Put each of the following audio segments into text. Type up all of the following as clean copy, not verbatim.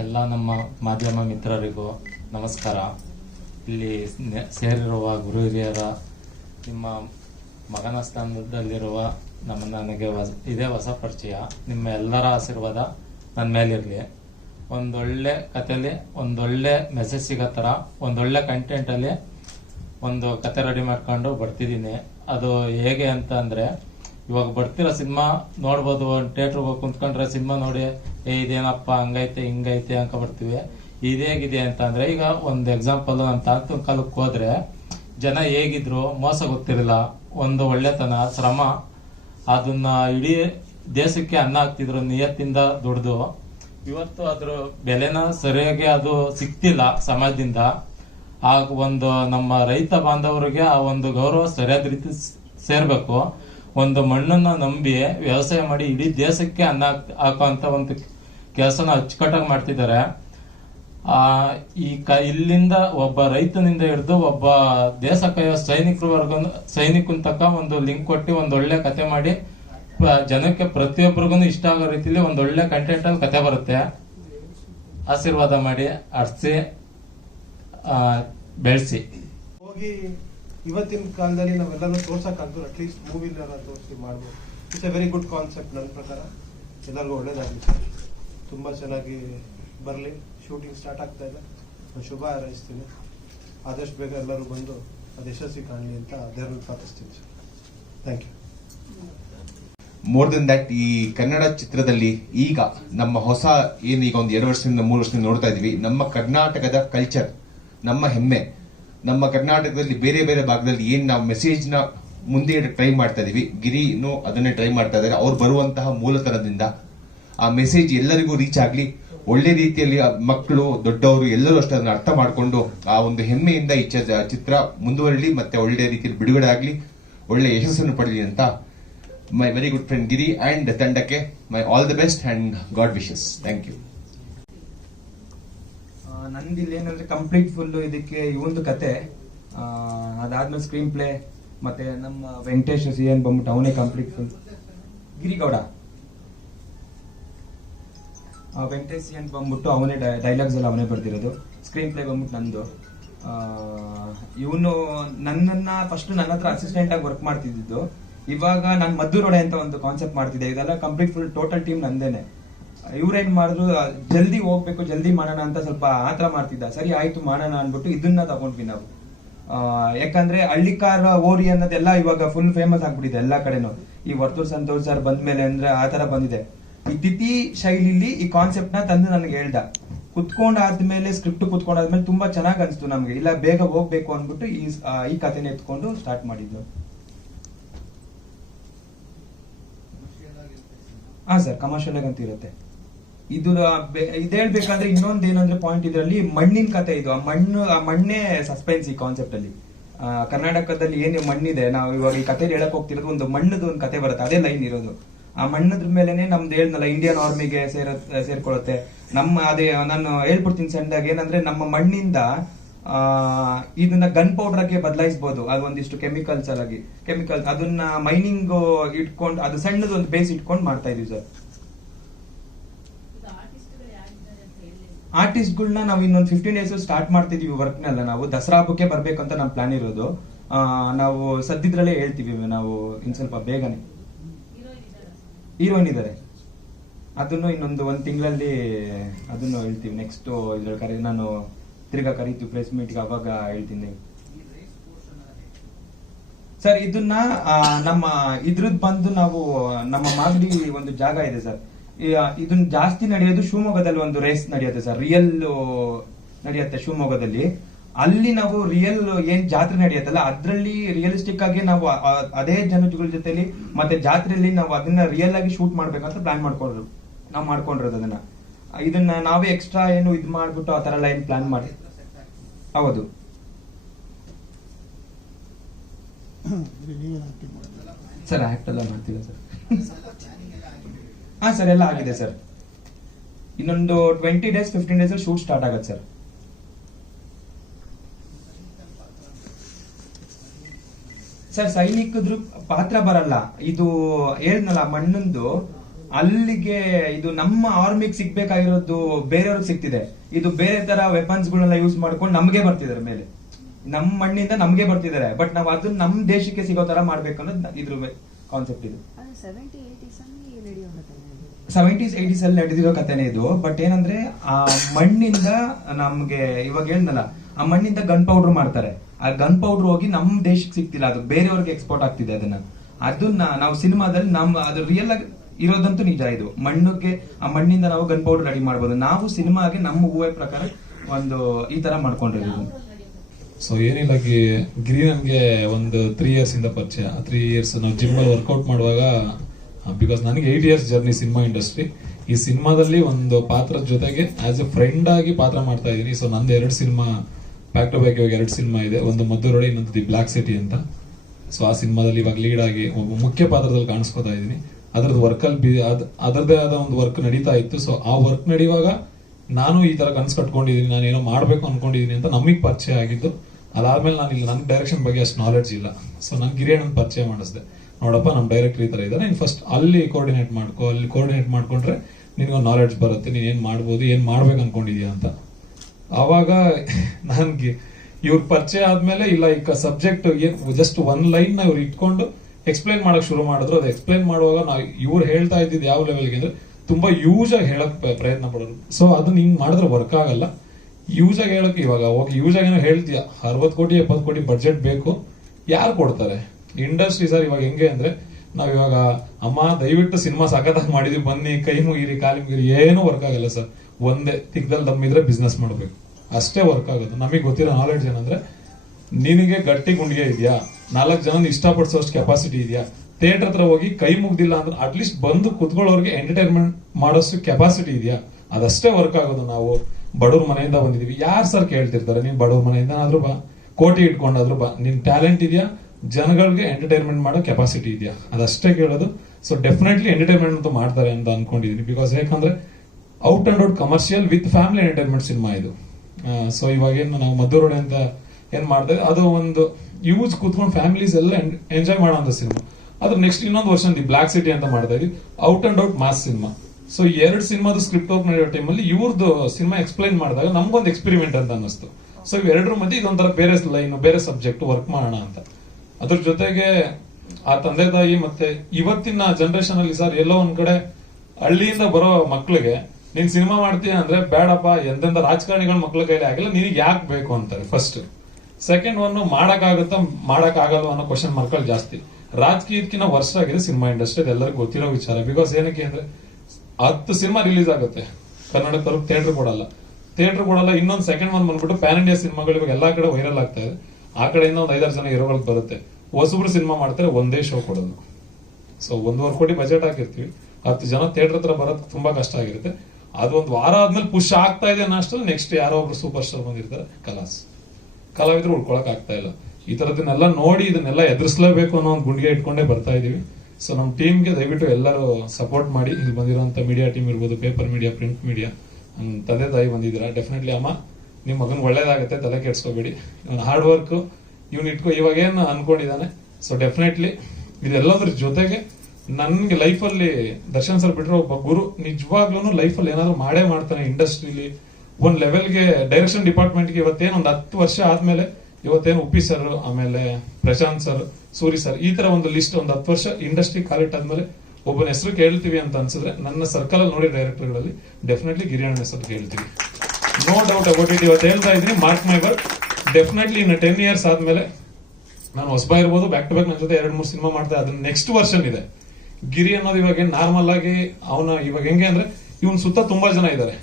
ಎಲ್ಲ ನಮ್ಮ ಮಾಧ್ಯಮ ಮಿತ್ರರಿಗೂ ನಮಸ್ಕಾರ. ಇಲ್ಲಿ ಸೇರಿರುವ ಗುರು ಹಿರಿಯರ, ನಿಮ್ಮ ಮಗನ ಸ್ಥಾನದಲ್ಲಿರುವ ನನಗೆ ಇದೇ ಹೊಸ ಪರಿಚಯ. ನಿಮ್ಮ ಎಲ್ಲರ ಆಶೀರ್ವಾದ ನನ್ನ ಮೇಲಿರಲಿ. ಒಂದೊಳ್ಳೆ ಕಥೆಯಲ್ಲಿ ಒಂದೊಳ್ಳೆ ಮೆಸೇಜ್ ಸಿಗೋ ಥರ ಒಂದೊಳ್ಳೆ ಕಂಟೆಂಟಲ್ಲಿ ಒಂದು ಕತೆ ರೆಡಿ ಮಾಡ್ಕೊಂಡು ಬರ್ತಿದ್ದೀನಿ. ಅದು ಹೇಗೆ ಅಂತ ಅಂದರೆ, ಇವಾಗ ಬರ್ತಿರೋ ಸಿನಿಮಾ ನೋಡ್ಬೋದು, ಥಿಯೇಟ್ರಿಗೆ ಹೋಗಿ ಕುಂತ್ಕೊಂಡ್ರೆ ಸಿನಿಮಾ ನೋಡಿ ಇದೇನಪ್ಪ ಹಂಗೈತೆ ಹಿಂಗೈತೆ ಅಂತ ಬರ್ತೀವಿ. ಇದೇಗಿದೆ ಅಂತ ಅಂದ್ರೆ, ಈಗ ಒಂದು ಎಕ್ಸಾಂಪಲ್ ನಮ್ಮ ತಾತನ ಕಾಲಕ್ಕೆ ಹೋದ್ರೆ ಜನ ಹೇಗಿದ್ರು, ಮೋಸ ಗೊತ್ತಿರಲಿಲ್ಲ, ಒಂದು ಒಳ್ಳೆತನ, ಶ್ರಮ, ಅದನ್ನ ಇಡೀ ದೇಶಕ್ಕೆ ಅನ್ನ ಹಾಕ್ತಿದ್ರು ನಿಯತ್ತಿಂದ ದುಡ್ದು. ಇವತ್ತು ಅದ್ರ ಬೆಲೆನ ಸರಿಯಾಗಿ ಅದು ಸಿಕ್ತಿಲ್ಲ ಸಮಾಜದಿಂದ. ಆ ಒಂದು ನಮ್ಮ ರೈತ ಬಾಂಧವರಿಗೆ ಆ ಒಂದು ಗೌರವ ಸರಿಯಾದ ರೀತಿ ಸೇರ್ಬೇಕು. ಒಂದು ಮಣ್ಣನ್ನ ನಂಬಿ ವ್ಯವಸಾಯ ಮಾಡಿ ಇಡೀ ದೇಶಕ್ಕೆ ಅನ್ನ ಹಾಕುವಂತ ಒಂದು ಕೆಲಸನ ಅಚ್ಚುಕಟ್ಟಾಗಿ ಮಾಡ್ತಿದ್ದಾರೆ. ಇಲ್ಲಿಂದ ಒಬ್ಬ ರೈತನಿಂದ ಹಿಡಿದು ಒಬ್ಬ ದೇಶ ಕಾಯೋ ಸೈನಿಕನ ತಕ್ಕ ಒಂದು ಲಿಂಕ್ ಕೊಟ್ಟು ಒಂದೊಳ್ಳೆ ಕತೆ ಮಾಡಿ ಜನಕ್ಕೆ ಪ್ರತಿಯೊಬ್ಬರಿಗೂ ಇಷ್ಟ ಆಗೋ ರೀತಿಲಿ ಒಂದೊಳ್ಳೆ ಕಂಟೆಂಟ್ ಅಲ್ಲಿ ಕತೆ ಬರುತ್ತೆ. ಆಶೀರ್ವಾದ ಮಾಡಿ ಅರ್ಸಿ ಬೆಳೆಸಿ. ಹೋಗಿ ಇವತ್ತಿನ ಕಾಲದಲ್ಲಿ ನಾವೆಲ್ಲರೂ ತೋರ್ಸಕ್ಕಾಗ್ತದೆ, ಅಟ್ಲೀಸ್ಟ್ ಮೂವಿಲೆಲ್ಲ ತೋರಿಸಿ ಮಾಡ್ಬೋದು. It's A very good concept. ನನ್ನ ಪ್ರಕಾರ ಎಲ್ಲರಿಗೂ ಒಳ್ಳೇದಾಗಲಿ ಸರ್. ತುಂಬ ಚೆನ್ನಾಗಿ ಬರಲಿ. ಶೂಟಿಂಗ್ ಸ್ಟಾರ್ಟ್ ಆಗ್ತಾ ಇದೆ. ನಾನು ಶುಭ ಹಾರೈಸ್ತೀನಿ. ಆದಷ್ಟು ಬೇಗ ಎಲ್ಲರೂ ಬಂದು ಅದು ಯಶಸ್ವಿ ಕಾಣಲಿ ಅಂತ ದೇವರಲ್ಲಿ ಪ್ರಾರ್ಥಿಸ್ತೀನಿ sir. Thank you. More than that, ಈ ಕನ್ನಡ ಚಿತ್ರದಲ್ಲಿ ಈಗ ನಮ್ಮ ಹೊಸ ಏನೀಗ ಒಂದು 2 ವರ್ಷದಿಂದ 3 ವರ್ಷದಿಂದ ನೋಡ್ತಾ ಇದೀವಿ, ನಮ್ಮ ಕರ್ನಾಟಕದ ಕಲ್ಚರ್, ನಮ್ಮ ಹೆಮ್ಮೆ, ನಮ್ಮ ಕರ್ನಾಟಕದಲ್ಲಿ ಬೇರೆ ಬೇರೆ ಭಾಗದಲ್ಲಿ ಏನ್ ನಾವು ಮೆಸೇಜ್ ನ ಮುಂದೆ ಟ್ರೈ ಮಾಡ್ತಾ ಇದೀವಿ, ಗಿರಿನೂ ಅದನ್ನೇ ಟ್ರೈ ಮಾಡ್ತಾ ಇದ್ದಾರೆ. ಅವ್ರು ಬರುವಂತಹ ಮೂಲತನದಿಂದ ಆ ಮೆಸೇಜ್ ಎಲ್ಲರಿಗೂ ರೀಚ್ ಆಗ್ಲಿ, ಒಳ್ಳೆ ರೀತಿಯಲ್ಲಿ ಮಕ್ಕಳು ದೊಡ್ಡವರು ಎಲ್ಲರೂ ಅಷ್ಟೇ ಅದನ್ನ ಅರ್ಥ ಮಾಡಿಕೊಂಡು ಆ ಒಂದು ಹೆಮ್ಮೆಯಿಂದ ಈ ಚಿತ್ರ ಮುಂದುವರಲಿ, ಮತ್ತೆ ಒಳ್ಳೆ ರೀತಿಯಲ್ಲಿ ಬಿಡುಗಡೆ ಆಗ್ಲಿ, ಒಳ್ಳೆ ಯಶಸ್ಸನ್ನು ಪಡಲಿ ಅಂತ my very good friend Giri and ತಂಡಕ್ಕೆ my all the best and god wishes. Thank you. ನಂದಿಲ್ಲ ಏನಂದ್ರೆ ಕಂಪ್ಲೀಟ್ ಫುಲ್ ಇದಕ್ಕೆ ಈ ಒಂದು ಕತೆ, ಅದಾದ್ಮೇಲೆ ಸ್ಕ್ರೀನ್ ಪ್ಲೇ, ಮತ್ತೆ ನಮ್ಮ ವೆಂಕಟೇಶ್ ಸಿಎನ್ ಬಂದ್ಬಿಟ್ಟು ಅವನೇ ಕಂಪ್ಲೀಟ್ ಫುಲ್. ಗಿರಿಗೌಡ ವೆಂಕಟೇಶ್ ಸಿಎನ್ ಬಂದ್ಬಿಟ್ಟು ಅವನೇ ಡೈಲಾಗ್ಸ್ ಎಲ್ಲ ಅವನೇ ಬರ್ದಿರೋದು. ಸ್ಕ್ರೀನ್ ಪ್ಲೇ ಬಂದ್ಬಿಟ್ಟು ನಂದು. ಇವನು ನನ್ನನ್ನ ಫಸ್ಟ್ ನನ್ನ ಹತ್ರ ಅಸಿಸ್ಟೆಂಟ್ ಆಗಿ ವರ್ಕ್ ಮಾಡ್ತಿದ್ದು. ಇವಾಗ ನಾನು ಮದ್ದೂರೊಡೆ ಅಂತ ಒಂದು ಕಾನ್ಸೆಪ್ಟ್ ಮಾಡ್ತಿದ್ದೆ. ಇದೆಲ್ಲ ಕಂಪ್ಲೀಟ್ ಫುಲ್ ಟೋಟಲ್ ಟೀಮ್ ನಂದೇನೆ. ಇವ್ರೇನ್ ಮಾಡಿದ್ರು, ಜಲ್ದಿ ಹೋಗ್ಬೇಕು, ಜಲ್ದಿ ಮಾಡೋಣ ಅಂತ ಸ್ವಲ್ಪ ಆತರ ಮಾಡ್ತಿದ್ದ. ಸರಿ ಆಯ್ತು ಮಾಡೋಣ ಅನ್ಬಿಟ್ಟು ಇದನ್ನ ತಗೊಂಡ್ವಿ ನಾವು. ಯಾಕಂದ್ರೆ ಹಳ್ಳಿಕಾರ ಓರಿ ಅನ್ನೋದೆಲ್ಲ ಇವಾಗ ಫುಲ್ ಫೇಮಸ್ ಆಗ್ಬಿಟ್ಟಿದೆ ಎಲ್ಲಾ ಕಡೆನೂ. ಈ ವರ್ತೂರ್ ಸಂತೋಷ್ ಸರ್ ಬಂದ್ಮೇಲೆ ಅಂದ್ರೆ ಆತರ ಬಂದಿದೆ. ಈ ತಿಥಿ ಶೈಲಿಲಿ ಈ ಕಾನ್ಸೆಪ್ಟ್ ನ ತಂದು ನನಗೆ ಹೇಳ್ದ. ಕುತ್ಕೊಂಡಾದ್ಮೇಲೆ ಸ್ಕ್ರಿಪ್ಟ್ ಕುತ್ಕೊಂಡಾದ್ಮೇಲೆ ತುಂಬಾ ಚೆನ್ನಾಗ್ ಅನ್ಸ್ತು ನಮ್ಗೆ. ಇಲ್ಲ ಬೇಗ ಹೋಗ್ಬೇಕು ಅನ್ಬಿಟ್ಟು ಈ ಕಥೆನ ಎತ್ಕೊಂಡು ಸ್ಟಾರ್ಟ್ ಮಾಡಿದ್ನು. ಹಾ ಸರ್, ಕಮರ್ಷಿಯಲ್ ಆಗಿ ಅಂತ ಇರುತ್ತೆ. ಇದು ಹೇಳ್ಬೇಕಂದ್ರೆ ಇನ್ನೊಂದು ಏನಂದ್ರೆ ಪಾಯಿಂಟ್, ಇದರಲ್ಲಿ ಮಣ್ಣಿನ ಕತೆ. ಇದು ಆ ಮಣ್ಣೇ ಸಸ್ಪೆನ್ಸ್ ಈ ಕಾನ್ಸೆಪ್ಟ್ ಅಲ್ಲಿ. ಕರ್ನಾಟಕದಲ್ಲಿ ಏನು ಮಣ್ಣಿದೆ, ನಾವು ಇವಾಗ ಈ ಕತೆ ಹೇಳಕ್ ಹೋಗ್ತಿರೋದು ಒಂದು ಮಣ್ಣದು ಒಂದು ಕತೆ ಬರುತ್ತೆ, ಅದೇ ಲೈನ್ ಇರೋದು. ಆ ಮಣ್ಣದ್ರ ಮೇಲೆನೆ ನಮ್ದು ಹೇಳ್ನಲ್ಲ ಇಂಡಿಯನ್ ಆರ್ಮಿಗೆ ಸೇರ್ಕೊಳ್ಳುತ್ತೆ. ಅದೇ ನಾನು ಹೇಳ್ಬಿಡ್ತೀನಿ ಸಣ್ಣದಾಗಿ, ಏನಂದ್ರೆ ನಮ್ಮ ಮಣ್ಣಿಂದ ಇದನ್ನ ಗನ್ ಪೌಡರ್ ಗೆ ಬದಲಾಯಿಸಬಹುದು. ಅದು ಒಂದಿಷ್ಟು ಕೆಮಿಕಲ್ಸ್ ಅದನ್ನ ಮೈನಿಂಗ್ ಇಟ್ಕೊಂಡು ಅದು ಸಣ್ಣದು ಒಂದು ಬೇಸ್ ಇಟ್ಕೊಂಡು ಮಾಡ್ತಾ ಇದೀವಿ ಸರ್. ಆರ್ಟಿಸ್ಟ್ಗಳನ್ನ ನಾವು ಇನ್ನೊಂದು 15 ಡೇಸ್ ಸ್ಟಾರ್ಟ್ ಮಾಡ್ತಿದೀವಿ ವರ್ಕ್ನೆಲ್ಲ. ನಾವು ದಸರಾ ಹಬ್ಬಕ್ಕೆ ಬರ್ಬೇಕಂತ ನಮ್ಮ ಪ್ಲಾನ್ ಇರೋದು. ನಾವು ಸದ್ಯದ್ರಲ್ಲೇ ಹೇಳ್ತೀವಿ, ನಾವು ಇನ್ ಸ್ವಲ್ಪ ಬೇಗನೆ. ಹೀರೋಯಿನ್ ಇದಾರೆ, ಅದನ್ನು ಇನ್ನೊಂದು 1 ತಿಂಗಳಲ್ಲಿ ಅದನ್ನು ಹೇಳ್ತೀವಿ. ನೆಕ್ಸ್ಟ್ ಇದ್ರಲ್ಲಿ ನಾನು ತಿರ್ಗಾ ಕರೀತೀವಿ ಪ್ರೆಸ್ ಮೀಟ್ಗೆ, ಅವಾಗ ಹೇಳ್ತೀನಿ ಸರ್. ಇದನ್ನ ನಮ್ಮ ಇದ್ರದ್ ಬಂದು ನಾವು ನಮ್ಮ ಮಾಗಡಿ ಒಂದು ಜಾಗ ಇದೆ ಸರ್. ಇದನ್ನ ಜಾಸ್ತಿ ನಡೆಯೋದು ಶಿವಮೊಗ್ಗದಲ್ಲಿ ಒಂದು ರೇಸ್ ನಡೆಯುತ್ತೆ ಸರ್, ರಿಯಲ್ ನಡೆಯುತ್ತೆ ಶಿವಮೊಗ್ಗದಲ್ಲಿ. ಅಲ್ಲಿ ನಾವು ರಿಯಲ್ ಏನ್ ಜಾತ್ರೆ ನಡೆಯುತ್ತಲ್ಲ ಅದ್ರಲ್ಲಿ ರಿಯಲಿಸ್ಟಿಕ್ ಆಗಿ ನಾವು ಅದೇ ಜನಗಳ ಜೊತೆಲಿ ಮತ್ತೆ ಜಾತ್ರೆಯಲ್ಲಿ ನಾವು ಅದನ್ನ ರಿಯಲ್ ಆಗಿ ಶೂಟ್ ಮಾಡ್ಬೇಕಂತ ಪ್ಲಾನ್ ಮಾಡ್ಕೊಂಡಿರೋದು ಅದನ್ನ. ಇದನ್ನ ನಾವೇ ಎಕ್ಸ್ಟ್ರಾ ಏನು ಇದ್ ಮಾಡ್ಬಿಟ್ಟು ಆ ತರ ಎಲ್ಲ ಏನ್ ಪ್ಲಾನ್ ಮಾಡಿ. ಹೌದು ಸರ್, ಆಕ್ಟ್ ಎಲ್ಲ ಮಾಡ್ತೀವಿ ಸರ್. ಹಾ ಸರ್, ಎಲ್ಲ ಆಗಿದೆ ಸರ್. ಇನ್ನೊಂದು 20 ಡೇಸ್ 15 ಡೇಸ್ ಶೂಟ್ ಸ್ಟಾರ್ಟ್ ಆಗತ್ತೆ ಸರ್. ಸರ್ ಸೈನಿಕದ್ರು ಪಾತ್ರ ಬರಲ್ಲ. ಇದು ಹೇಳಿದ್ನಲ್ಲ ಮಣ್ಣಂದು ಅಲ್ಲಿಗೆ ಇದು ನಮ್ಮ ಆರ್ಮಿಗೆ ಸಿಗ್ಬೇಕಾಗಿರೋದು ಬೇರೆಯವ್ರಿಗೆ ಸಿಗ್ತಿದೆ. ಇದು ಬೇರೆ ತರ ವೆಪನ್ಸ್ ಗಳನ್ನೆಲ್ಲ ಯೂಸ್ ಮಾಡ್ಕೊಂಡು ನಮ್ಗೆ ಬರ್ತಿದ್ದಾರೆ ಮೇಲೆ, ನಮ್ಮ ಮಣ್ಣಿಂದ ನಮ್ಗೆ ಬರ್ತಿದ್ದಾರೆ. ಬಟ್ ನಾವ್ ಅದನ್ನ ನಮ್ ದೇಶಕ್ಕೆ ಸಿಗೋ ತರ ಮಾಡ್ಬೇಕು ಅನ್ನೋದು ಇದ್ರ ಕಾನ್ಸೆಪ್ಟ್. ಇದು 70s 80s ಅಲ್ಲಿ ನಡೆದಿರೋ ಕಥೆನೇ ಇದು. ಬಟ್ ಏನಂದ್ರೆ ಆ ಮಣ್ಣಿಂದ ನಮ್ಗೆ ಇವಾಗ ಹೇಳ್ದಲ್ಲ, ಆ ಮಣ್ಣಿಂದ ಗನ್ ಪೌಡರ್ ಮಾಡ್ತಾರೆ. ಆ ಗನ್ ಪೌಡರ್ ಹೋಗಿ ನಮ್ ದೇಶಕ್ಕೆ ಸಿಗ್ತಿಲ್ಲ, ಅದು ಬೇರೆಯವ್ರಿಗೆ ಎಕ್ಸ್ಪೋರ್ಟ್ ಆಗ್ತಿದೆ. ಅದನ್ನ ನಾವು ಸಿನಿಮಾದಲ್ಲಿ ಅದು ರಿಯಲ್ ಆಗಿ ಇರೋದಂತೂ ನಿಜ. ಇದು ಮಣ್ಣಿಗೆ, ಆ ಮಣ್ಣಿಂದ ನಾವು ಗನ್ ಪೌಡರ್ ರೆಡಿ ಮಾಡ್ಬೋದು. ನಾವು ಸಿನಿಮಾಗೆ ನಮ್ಮ ಹೂವೆ ಪ್ರಕಾರ ಒಂದು ಈ ತರ ಮಾಡ್ಕೊಂಡಿರೋದು. ಸೊ ಏನಿಲ್ಲ, ಗಿರಿ ನನ್ಗೆ ಒಂದು 3 years ಇಂದ ಪರಿಚಯ. 3 years ನಾವು ಜಿಮ್ ಅಲ್ಲಿ ವರ್ಕೌಟ್ ಮಾಡುವಾಗ, ಬಿಕಾಸ್ ನನಗೆ 8 years ಜರ್ನಿ ಸಿನಿಮಾ ಇಂಡಸ್ಟ್ರಿ. ಈ ಸಿನಿಮಾದಲ್ಲಿ ಒಂದು ಪಾತ್ರದ ಜೊತೆಗೆ ಆಸ್ ಎ ಫ್ರೆಂಡ್ ಆಗಿ ಪಾತ್ರ ಮಾಡ್ತಾ ಇದ್ದೀನಿ. ಸೊ ನಂದು 2 ಸಿನಿಮಾ ಬ್ಯಾಕ್ ಟು ಬ್ಯಾಕ್ ಇವಾಗ 2 ಸಿನಿಮಾ ಇದೆ. ಒಂದು ಮದ್ದೂರೊಡೆ, ಇನ್ನೊಂದು ದಿ ಬ್ಲಾಕ್ ಸಿಟಿ ಅಂತ. ಸೊ ಆ ಸಿನಿಮಾದಲ್ಲಿ ಇವಾಗ ಲೀಡ್ ಆಗಿ ಒಬ್ಬ ಮುಖ್ಯ ಪಾತ್ರದಲ್ಲಿ ಕಾಣಿಸ್ಕೊತಾ ಇದ್ದೀನಿ. ಅದ್ರದ್ದು ವರ್ಕಲ್ಲಿ ಅದರದೇ ಆದ ಒಂದು ವರ್ಕ್ ನಡೀತಾ ಇತ್ತು. ಸೊ ಆ ವರ್ಕ್ ನಡೆಯುವಾಗ ನಾನು ಈ ತರ ಕನ್ಸು ಕಟ್ಕೊಂಡಿದ್ದೀನಿ, ನಾನು ಏನೋ ಮಾಡ್ಬೇಕು ಅನ್ಕೊಂಡಿದ್ದೀನಿ ಅಂತ ನಮಗ್ ಪರಿಚಯ ಆಗಿದ್ದು. ಅದಾದ್ಮೇಲೆ ನಾನು ಇಲ್ಲಿ ನನ್ನ ಡೈರೆಕ್ಷನ್ ಬಗ್ಗೆ ಅಷ್ಟು ನಾಲೆಡ್ಜ್ ಇಲ್ಲ. ಸೊ ನಾನು ಗಿರಿಯಣ್ಣನ ಪರಿಚಯ ಮಾಡಿಸಿದೆ. ನೋಡಪ್ಪ, ನಮ್ಮ ಡೈರೆಕ್ಟರ್ ಈ ತರ ಇದ್ದಾರೆ, ನೀನು ಫಸ್ಟ್ ಅಲ್ಲಿ ಕೋರ್ಡಿನೇಟ್ ಮಾಡ್ಕೊ, ಅಲ್ಲಿ ಕೋರ್ಡಿನೇಟ್ ಮಾಡ್ಕೊಂಡ್ರೆ ನಿನ್ಗೊಂದು ನಾಲೆಡ್ಜ್ ಬರುತ್ತೆ, ನೀನ್ ಏನ್ ಮಾಡ್ಬೋದು, ಏನ್ ಮಾಡ್ಬೇಕು ಅನ್ಕೊಂಡಿದ್ಯಾ ಅಂತ. ಆವಾಗ ನನ್ಗೆ ಇವ್ರ ಪರಿಚಯ ಆದ್ಮೇಲೆ ಇಲ್ಲ, ಈಗ ಸಬ್ಜೆಕ್ಟ್ ಜಸ್ಟ್ 1 ಲೈನ್ ನ ಇವ್ರು ಇಟ್ಕೊಂಡು ಎಕ್ಸ್ಪ್ಲೈನ್ ಮಾಡಕ್ ಶುರು ಮಾಡಿದ್ರು. ಅದು ಎಕ್ಸ್ಪ್ಲೈನ್ ಮಾಡುವಾಗ ನಾವು ಇವ್ರು ಹೇಳ್ತಾ ಇದ್ದಿದ್ದು ಯಾವ ಲೆವೆಲ್ಗೆ ಅಂದ್ರೆ ತುಂಬಾ ಯೂಸ್ ಆಗಿ ಹೇಳಕ್ ಪ್ರಯತ್ನ ಪಡೋರು. ಸೊ ಅದನ್ನ ಹಿಂಗ್ ಮಾಡಿದ್ರೆ ವರ್ಕ್ ಆಗಲ್ಲ. ಯೂಸ್ ಆಗಿ ಹೇಳಕ್ ಇವಾಗ ಹೋಗಿ ಯೂಸ್ ಆಗಿ ಏನೋ ಹೇಳ್ತೀಯ, 60 ಕೋಟಿ 70 ಕೋಟಿ ಬಡ್ಜೆಟ್ ಬೇಕು, ಯಾರು ಕೊಡ್ತಾರೆ? ಇಂಡಸ್ಟ್ರಿ ಸರ್ ಇವಾಗ ಹೆಂಗೆ ಅಂದ್ರೆ, ನಾವ್ ಇವಾಗ ಅಮ್ಮ ದಯವಿಟ್ಟು ಸಿನಿಮಾ ಸಖತ್ತಾಗಿ ಮಾಡಿದ್ವಿ, ಬನ್ನಿ ಕೈ ಮುಗಿರಿ ಕಾಲಿ ಮುಗಿರಿ, ಏನೂ ವರ್ಕ್ ಆಗಲ್ಲ ಸರ್. ಒಂದೇ ತಿಕ್ದಲ್ಲಿ ದಮ್ಮಿದ್ರೆ ಬಿಸ್ನೆಸ್ ಮಾಡ್ಬೇಕು, ಅಷ್ಟೇ ವರ್ಕ್ ಆಗೋದು. ನಮಗೆ ಗೊತ್ತಿರೋ ನಾಲೆಡ್ಜ್ ಏನಂದ್ರೆ, ನಿನಗೆ ಗಟ್ಟಿ ಗುಂಡಿಗೆ ಇದೆಯಾ, 4 ಜನ ಇಷ್ಟಪಡಿಸೋಷ್ಟು ಕೆಪಾಸಿಟಿ ಇದೆಯಾ, ಥಿಯೇಟರ್ ಹತ್ರ ಹೋಗಿ ಕೈ ಮುಗ್ದಿಲ್ಲ ಅಂದ್ರೆ ಅಟ್ಲೀಸ್ಟ್ ಬಂದು ಕುತ್ಕೊಳ್ಳೋರ್ಗೆ ಎಂಟರ್ಟೈನ್ಮೆಂಟ್ ಮಾಡೋಷ್ಟು ಕೆಪಾಸಿಟಿ ಇದೆಯಾ, ಅದಷ್ಟೇ ವರ್ಕ್ ಆಗೋದು. ನಾವು ಬಡವ್ರ ಮನೆಯಿಂದ ಬಂದಿದೀವಿ, ಯಾರು ಸರ್ ಕೇಳ್ತಿರ್ತಾರೆ, ನೀನ್ ಬಡವ್ರ ಮನೆಯಿಂದ ಆದ್ರೂ ಬಾ, ಕೋಟಿ ಇಟ್ಕೊಂಡಾದ್ರೂ ಬಾ, ನಿನ್ ಟ್ಯಾಲೆಂಟ್ ಇದೆಯಾ, ಜನಗಳಿಗೆ ಎಂಟರ್ಟೈನ್ಮೆಂಟ್ ಮಾಡೋ ಕೆಪಾಸಿಟಿ ಇದೆಯಾ, ಅದಷ್ಟೇ ಕೇಳೋದು. ಸೊ ಡೆಫಿನೆಟ್ಲಿ ಎಂಟರ್ಟೈನ್ಮೆಂಟ್ ಅಂತೂ ಮಾಡ್ತಾರೆ ಅಂತ ಅನ್ಕೊಂಡಿದೀನಿ. ಬಿಕಾಸ್ ಯಾಕಂದ್ರೆ out and out commercial with family entertainment cinema ಇದು. ಸೊ ಇವಾಗ ಏನು ನಾವು ಮದ್ದೂರೊಡೆ ಅಂತ ಏನ್ ಮಾಡ್ತೇವೆ, ಅದು ಒಂದು ಯೂಸ್ ಕೂತ್ಕೊಂಡು ಫ್ಯಾಮಿಲೀಸ್ ಎಲ್ಲ ಎಂಜಾಯ್ ಮಾಡೋ ಸಿನಿಮಾ. ಅದ್ರ ನೆಕ್ಸ್ಟ್ ಇನ್ನೊಂದು ವರ್ಷ ದಿ ಬ್ಲಾಕ್ ಸಿಟಿ ಅಂತ ಮಾಡ್ತಾ ಇದೀವಿ, out and out mass cinema. So 2 ಸಿನಿಮಾದ ಸ್ಕ್ರಿಪ್ಟ್ ವರ್ಕ್ ನಡೆಯೋ ಟೈಮಲ್ಲಿ ಇವ್ರದ್ದು ಸಿನಿಮಾ ಎಕ್ಸ್ಪ್ಲೈನ್ ಮಾಡಿದಾಗ ನಮ್ಗೊಂದು ಎಕ್ಸ್ಪೆರಿಮೆಂಟ್ ಅಂತ ಅನ್ನಿಸ್ತು. ಸೊ ಇವೆರಡರ ಮಧ್ಯೆ ಇದೊಂಥರ ಬೇರೆ ಲೈನ್, ಬೇರೆ ಸಬ್ಜೆಕ್ಟ್ ವರ್ಕ್ ಮಾಡೋಣ ಅಂತ. ಅದ್ರ ಜೊತೆಗೆ ಆ ತಂದೆ ತಾಯಿ ಮತ್ತೆ ಇವತ್ತಿನ ಜನರೇಷನ್ ಅಲ್ಲಿ ಸರ್ ಎಲ್ಲೋ ಒಂದ್ ಕಡೆ ಹಳ್ಳಿಯಿಂದ ಬರೋ ಮಕ್ಳಿಗೆ ನೀನ್ ಸಿನಿಮಾ ಮಾಡ್ತೀಯ ಅಂದ್ರೆ ಬೇಡಪ್ಪ, ಎಂತೆಂತ ರಾಜಕಾರಣಿಗಳ ಮಕ್ಳ ಕೈಲಿ ಆಗಿಲ್ಲ, ನಿನಗೆ ಯಾಕೆ ಬೇಕು ಅಂತಾರೆ ಫಸ್ಟ್. ಸೆಕೆಂಡ್ ಒನ್, ಮಾಡಕ್ ಆಗಲ್ವ ಅನ್ನೋ ಕ್ವಶನ್ ಮಾರ್ಕ್ಗಳು ಜಾಸ್ತಿ. ರಾಜಕೀಯಕ್ಕಿಂತ ವರ್ಷ ಆಗಿದೆ ಸಿನಿಮಾ ಇಂಡಸ್ಟ್ರಿ, ಎಲ್ಲರಿಗೂ ಗೊತ್ತಿರೋ ವಿಚಾರ. ಬಿಕಾಸ್ ಏನಕ್ಕೆ ಅಂದ್ರೆ 10 ಸಿನಿಮಾ ರಿಲೀಸ್ ಆಗುತ್ತೆ, ಕರ್ನಾಟಕದವ್ರಿಗೆ ಥಿಯೇಟರ್ ಕೊಡಲ್ಲ. ಇನ್ನೊಂದು ಸೆಕೆಂಡ್ ಒನ್ ಬಂದ್ಬಿಟ್ಟು ಪ್ಯಾನ್ ಇಂಡಿಯಾ ಸಿನಿಮಾಗಳು ಇವಾಗ ಎಲ್ಲಾ ಕಡೆ ವೈರಲ್ ಆಗ್ತಾ ಇದೆ. ಆ ಕಡೆಯಿಂದ ಒಂದು 5-6 ಜನ ಹೀರೋಗಳಿಗೆ ಬರುತ್ತೆ. ಹೊಸಬ್ರು ಸಿನಿಮಾ ಮಾಡ್ತಾರೆ, ಒಂದೇ ಶೋ ಕೊಡೋದು. ಸೊ 1.5 ಕೋಟಿ ಬಜೆಟ್ ಹಾಕಿರ್ತೀವಿ, 10 ಜನ ಥಿಯೇಟರ್ ಹತ್ರ ಬರೋದು ತುಂಬಾ ಕಷ್ಟ ಆಗಿರುತ್ತೆ. ಅದು ಒಂದು ವಾರ ಆದ್ಮೇಲೆ ಪುಷ್ ಆಗ್ತಾ ಇದೆ ಅನ್ನೋಷ್ಟರಲ್ಲಿ ನೆಕ್ಸ್ಟ್ ಯಾರೋ ಒಬ್ರು ಸೂಪರ್ ಸ್ಟಾರ್ ಬಂದಿರ್ತಾರೆ, ಕಲಾವಿದ್ರು ಉಳ್ಕೊಳಕ್ ಆಗ್ತಾ ಇಲ್ಲ. ಈ ತರದನ್ನೆಲ್ಲ ನೋಡಿ ಇದನ್ನೆಲ್ಲ ಎದುರಿಸಲೇಬೇಕು ಅನ್ನೋ ಒಂದು ಗುಂಡಿಗೆ ಇಟ್ಕೊಂಡೇ ಬರ್ತಾ ಇದೀವಿ. ಸೊ ನಮ್ಮ ಟೀಮ್ಗೆ ದಯವಿಟ್ಟು ಎಲ್ಲರೂ ಸಪೋರ್ಟ್ ಮಾಡಿ. ಇಲ್ಲಿ ಬಂದಿರೋಂಥ ಮೀಡಿಯಾ ಟೀಮ್ ಇರ್ಬೋದು, ಪೇಪರ್ ಮೀಡಿಯಾ, ಪ್ರಿಂಟ್ ಮೀಡಿಯಾ, ನಮ್ಮ ತಂದೆ ತಾಯಿ ಬಂದಿದ್ದೀರಾ. ಡೆಫಿನೆಟ್ಲಿ ಅಮ್ಮ, ನಿಮ್ ಮಗನ್ ಒಳ್ಳೇದಾಗುತ್ತೆ, ತಲೆ ಕೆಡ್ಸ್ಕೋಬೇಡಿ. ಇವನ್ ಹಾರ್ಡ್ ವರ್ಕ್ ಇವ್ನ ಇಟ್ಕೋ, ಇವಾಗ ಏನು ಅನ್ಕೊಂಡಿದ್ದಾನೆ. ಸೊ ಡೆಫಿನೆಟ್ಲಿ ಇದೆಲ್ಲದ್ರ ಜೊತೆಗೆ ನನ್ಗೆ ಲೈಫಲ್ಲಿ ದರ್ಶನ್ ಸರ್ ಬಿಟ್ರೆ ಒಬ್ಬ ಗುರು, ನಿಜವಾಗ್ಲೂ ಲೈಫಲ್ಲಿ ಏನಾದ್ರು ಮಾಡೇ ಮಾಡ್ತಾನೆ. ಇಂಡಸ್ಟ್ರಿಲಿ ಒಂದ್ ಲೆವೆಲ್ಗೆ ಡೈರೆಕ್ಷನ್ ಡಿಪಾರ್ಟ್ಮೆಂಟ್ಗೆ ಇವತ್ತೇನು ಒಂದು 10 ವರ್ಷ ಆದ್ಮೇಲೆ ಇವತ್ತೇನು ಉಪ್ಪಿ ಸರ್, ಆಮೇಲೆ ಪ್ರಶಾಂತ್ ಸರ್, ಸೂರಿ ಸರ್, ಈ ತರ ಒಂದು ಲಿಸ್ಟ್ ಒಂದು 10 ವರ್ಷ ಇಂಡಸ್ಟ್ರಿ ಕಾಲಿಟ್ಟಾದ್ಮೇಲೆ ಒಬ್ಬನ ಹೆಸರು ಕೇಳ್ತೀವಿ ಅಂತ ಅನ್ಸಿದ್ರೆ ನನ್ನ ಸರ್ಕಲ್ ಅಲ್ಲಿ ನೋಡಿ ಡೈರೆಕ್ಟರ್ಗಳಲ್ಲಿ ಡೆಫಿನೆಟ್ಲಿ ಗಿರಿಯಣ್ಣ ಹೆಸರು ಕೇಳ್ತೀವಿ, ನೋ ಡೌಟ್ ಅಬೌಟ್ ಇಟ್. ಇವತ್ತು ಹೇಳ್ತಾ ಇದ್ದೀನಿ, ಮಾರ್ಕ್ ಮೈ ವರ್ಡ್, ಡೆಫಿನೆಟ್ಲಿ ಇನ್ನು 10 years ಆದ್ಮೇಲೆ ನಾನು ಹೊಸಬ ಇರ್ಬೋದು, ಬ್ಯಾಕ್ ಟು ಬ್ಯಾಕ್ ನನ್ನ ಜೊತೆ 2-3 ಸಿನಿಮಾ ಮಾಡ್ತಾ, ಅದನ್ನ ನೆಕ್ಸ್ಟ್ ವರ್ಷನ್ ಇದೆ. ಗಿರಿ ಅನ್ನೋದು ಇವಾಗ ನಾರ್ಮಲ್ ಆಗಿ ಅವನ ಇವಾಗ ಹೆಂಗೆ ಅಂದ್ರೆ ಇವನ್ ಸುತ್ತ ತುಂಬಾ ಜನ ಇದ್ದಾರೆ,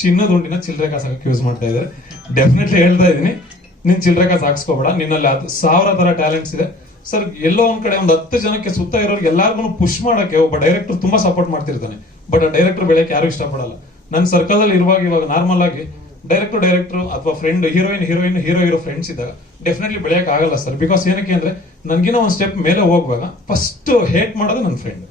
ಚಿನ್ನದ ಉಂಡಿನ ಚಿಲ್ಲರೆ ಕಾಸು ಹಾಕಕ್ಕೆ ಯೂಸ್ ಮಾಡ್ತಾ ಇದಾರೆ. ಡೆಫಿನೆಟ್ಲಿ ಹೇಳ್ತಾ ಇದೀನಿ, ನೀನ್ ಚಿಲ್ಲರೆ ಕಾಸು ಹಾಕ್ಸ್ಕೋಬೇಡ, ನಿನ್ನಲ್ಲಿ 1000 ತರ ಟ್ಯಾಲೆಂಟ್ಸ್ ಇದೆ ಸರ್. ಎಲ್ಲೋ ಒಂದ್ ಕಡೆ ಒಂದು 10 ಜನಕ್ಕೆ ಸುತ್ತ ಇರೋರಿಗೆ ಎಲ್ಲಾರ್ಗು ಪುಷ್ ಮಾಡಕ್ಕೆ ಒಬ್ಬ ಡೈರೆಕ್ಟರ್ ತುಂಬಾ ಸಪೋರ್ಟ್ ಮಾಡ್ತಿರ್ತಾನೆ. ಬಟ್ ಆ ಡೈರೆಕ್ಟರ್ ಬೆಳೆಯಕ್ಕೆ ಯಾರು ಇಷ್ಟಪಡಲ್ಲ. ನನ್ನ ಸರ್ಕಲ್ ಅಲ್ಲಿ ಇರುವಾಗ ಇವಾಗ ನಾರ್ಮಲ್ ಆಗಿ ಡೈರೆಕ್ಟರ್ ಅಥವಾ ಫ್ರೆಂಡ್, ಹೀರೋ ಫ್ರೆಂಡ್ಸ್ ಇದ್ದಾಗ ಡೆಫಿನೆಟ್ಲಿ ಬೆಳೆಯಕ್ ಆಗಲ್ಲ ಸರ್. ಬಿಕಾಸ್ ಏನಕ್ಕೆ ಅಂದ್ರೆ ನನ್ಗಿನ ಒಂದ್ ಸ್ಟೆಪ್ ಮೇಲೆ ಹೋಗುವಾಗ ಫಸ್ಟ್ ಹೇಟ್ ಮಾಡೋದು ನನ್ನ ಫ್ರೆಂಡ್.